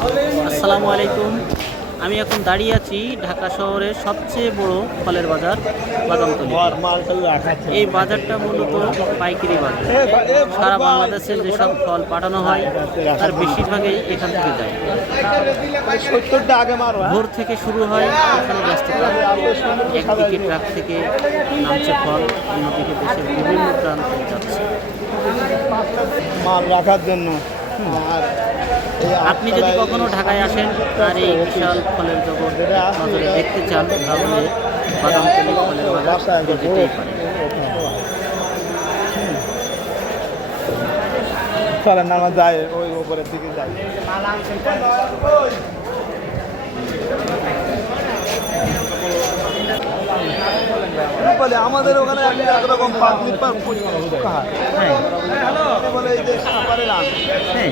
আসসালামু আলাইকুম। আমি এখন দাঁড়িয়ে আছি ঢাকা শহরের সবচেয়ে বড় ফলের বাজার বাদামতলী। এই বাজারটা মূলত পাইকারি বাজার। সারা বাংলাদেশের যেসব ফল পাঠানো হয় তার বেশিরভাগই এখান থেকে যায়। ভোর থেকে শুরু হয় এখানে ব্যস্ততা। একদিকে ট্রাক থেকে নামছে ফল, অন্যদিকে দেশের বিভিন্ন প্রান্তে যাচ্ছে মাল রাখার জন্য। আপনি যদি কখনো ঢাকায় আসেন আর এই বিশাল ফলের জগৎ নজরে দেখতে চান তাহলে বাদামতলী ফলের বাজার যেতেই পারেন। চলেন আমরা যাই, ওই উপরের দিকে যাই। বলে আমাদের ওখানে একরকম পাবলিক পার্ক বলে এই যে হ্যাঁ।